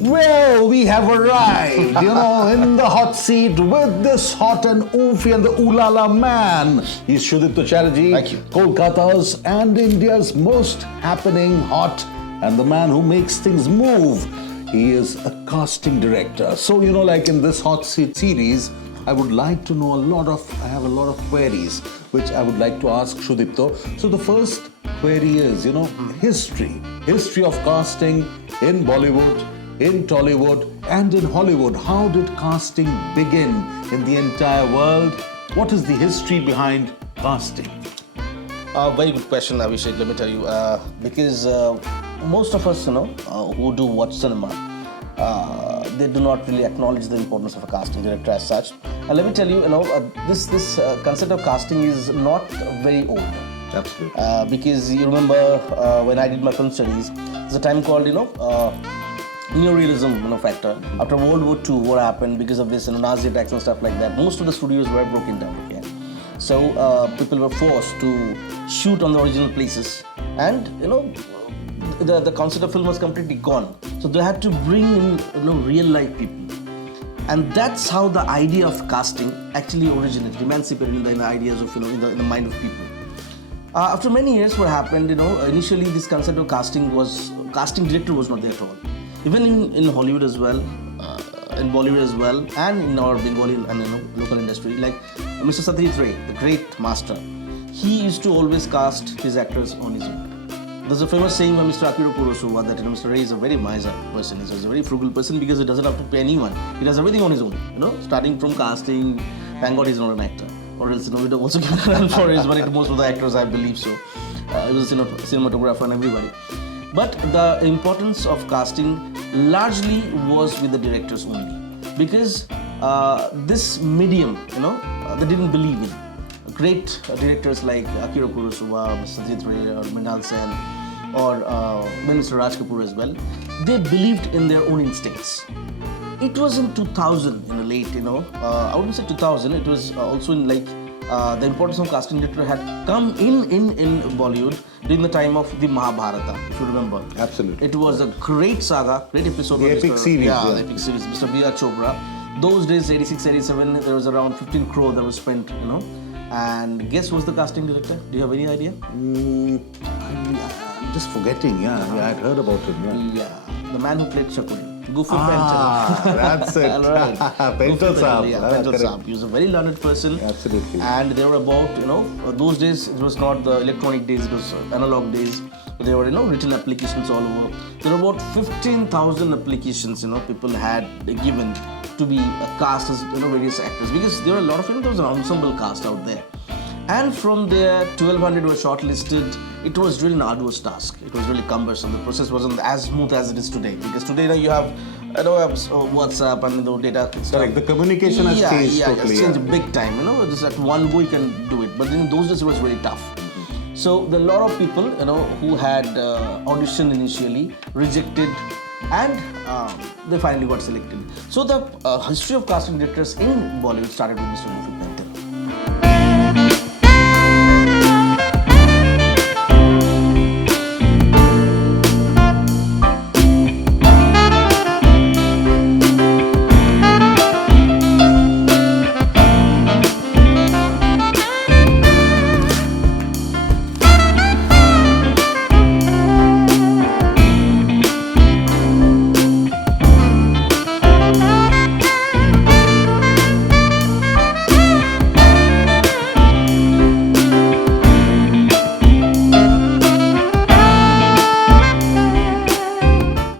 Well, we have arrived, in the hot seat with this hot and oofy and the ooh la la man. He's Shudipto Chatterjee, Thank you. Kolkata's and India's most happening hot and the man who makes things move. He is a casting director. So, like in this hot seat series, I would like to know I have a lot of queries which I would like to ask Shudipto. So the first query is, history of casting in Bollywood, in Tollywood and in Hollywood. How did casting begin in the entire world? What is the history behind casting? Very good question, Abhishek. Let me tell you, because most of us, who do watch cinema, they do not really acknowledge the importance of a casting director as such. And let me tell you, this concept of casting is not very old. Absolutely. Because you remember when I did my film studies, there's a time called, neorealism factor. After World War II, what happened because of this Nazi attacks and stuff like that, most of the studios were broken down. Okay? So people were forced to shoot on the original places, and the concept of film was completely gone. So they had to bring in real life people, and that's how the idea of casting actually originated, emancipated in the ideas of in the mind of people. After many years, what happened? Initially this concept of casting director was not there at all. Even in Hollywood as well, in Bollywood as well, and in our Bengali and local industry, like Mr. Satyajit Ray, the great master, he used to always cast his actors on his own. There's a famous saying by Mr. Akira Kurosawa that Mr. Ray is a very miser person. He's a very frugal person because he doesn't have to pay anyone. He does everything on his own. Starting from casting. Thank God he's not an actor, or else we'd also given a run for his money to most of the actors, I believe so. He was a cinematographer and everybody. But the importance of casting largely was with the directors only, because this medium, they didn't believe in. Great directors like Akira Kurosawa, Mr. Satyajit Ray, or Mrinal Sen, or Mr. Raj Kapoor as well, they believed in their own instincts. It was in 2000, in the late, I wouldn't say 2000, it was also in the importance of casting director had come in Bollywood during the time of the Mahabharata, if you remember. Absolutely. It was a great saga, great episode. The epic series. Yeah, the epic series, Mr. B.R. Chopra. Those days, 86, 87, there was around 15 crore that was spent, And guess who's the casting director? Do you have any idea? I'm just forgetting, I had heard about him. Yeah, the man who played Shakuni. Gufur That's it. All right. Pental Saab. Pental Saab. He was a very learned person. Absolutely. And they were about, those days, it was not the electronic days, it was analog days. There were, written applications all over. There were about 15,000 applications, people had given to be cast as, various actors. Because there were a lot of, there was an ensemble cast out there. And from there, 1,200 were shortlisted. It was really an arduous task. It was really cumbersome. The process wasn't as smooth as it is today. Because today, you have, WhatsApp and data. Correct. The communication has changed totally. It's changed big time. Just at one go you can do it. But in those days, it was very tough. So there are a lot of people, who had auditioned initially, rejected, and they finally got selected. So the history of casting directors in Bollywood started with Mr. Gufur.